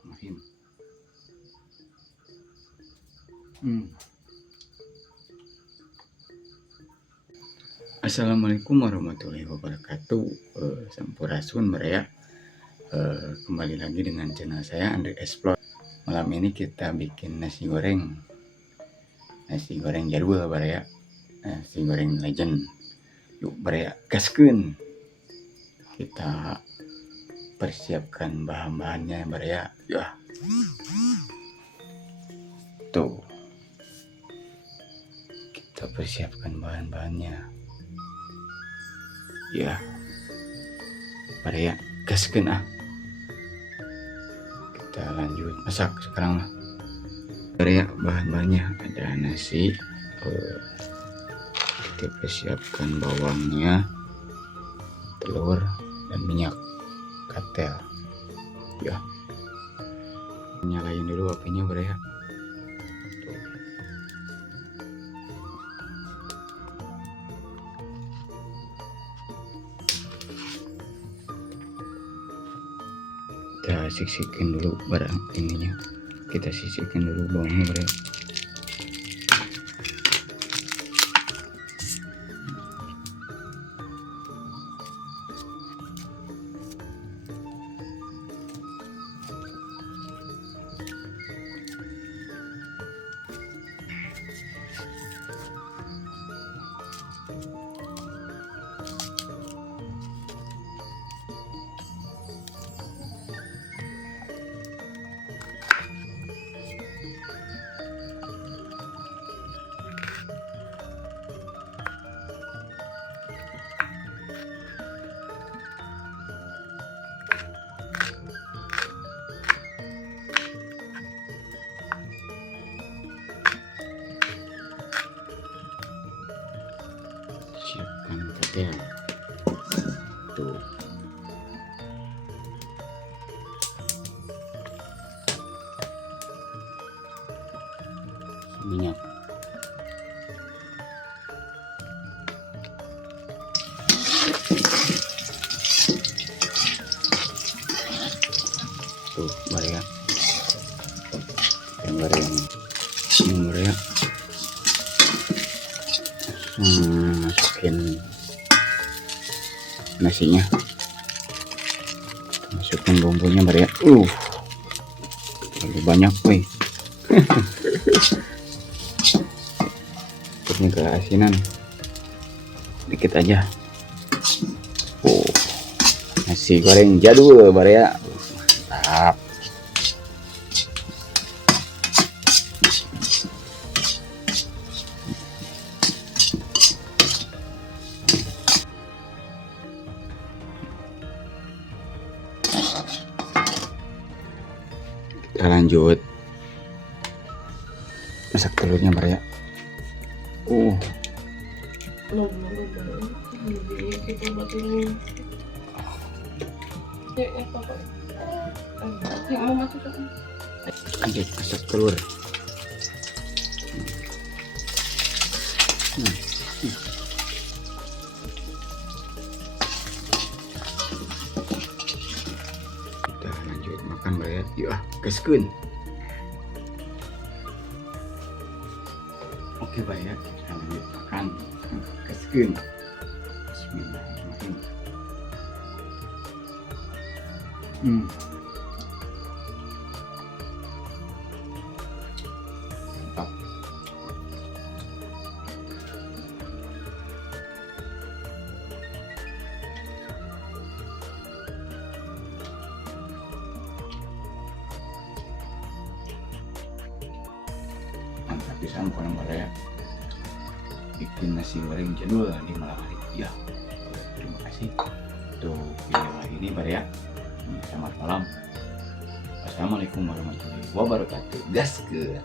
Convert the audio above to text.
Bismillahirrahmanirrahim. Assalamualaikum warahmatullahi wabarakatuh. Sampurasun mereka. Kembali lagi dengan channel saya Andre Explore. Malam ini kita bikin nasi goreng jadul baraya, nasi goreng legend. Yuk baraya gaskeun. Kita persiapkan bahan-bahannya baraya. Ya. Tuh. Kita persiapkan bahan-bahannya. Ya. Baraya gaskeun ah. Kita lanjut masak sekarang lah. Baraya bahan-bahannya ada nasi, kita persiapkan bawangnya, telur dan minyak katel. Ya, nyalain dulu apinya baraya. Kita sisihkan dulu barang ininya, kita sisihkan dulu bawangnya baraya. Siapkan katel. Tuh. Minyak. Tuh, baraya. Yang baraya ini baraya. Masukin nasinya, masukin bumbunya baraya. Terlalu banyak woi. Ini keasinan dikit aja. Nasi goreng jadul baraya, mantap. Kita lanjut masak telurnya baraya. Lanjut masak telur. Kita lanjut makan baraya. Yuk ah, gaskeun. Oke baraya, kita lanjut makan. Gaskeun. Bismillahirrahmanirrahim. Mantap. Mantap pisan pokoknya baraya. Bikin nasi goreng jadul di malam hari. Ya, terima kasih untuk video ini baraya. Selamat malam. Assalamualaikum warahmatullahi wabarakatuh. Gaskeun.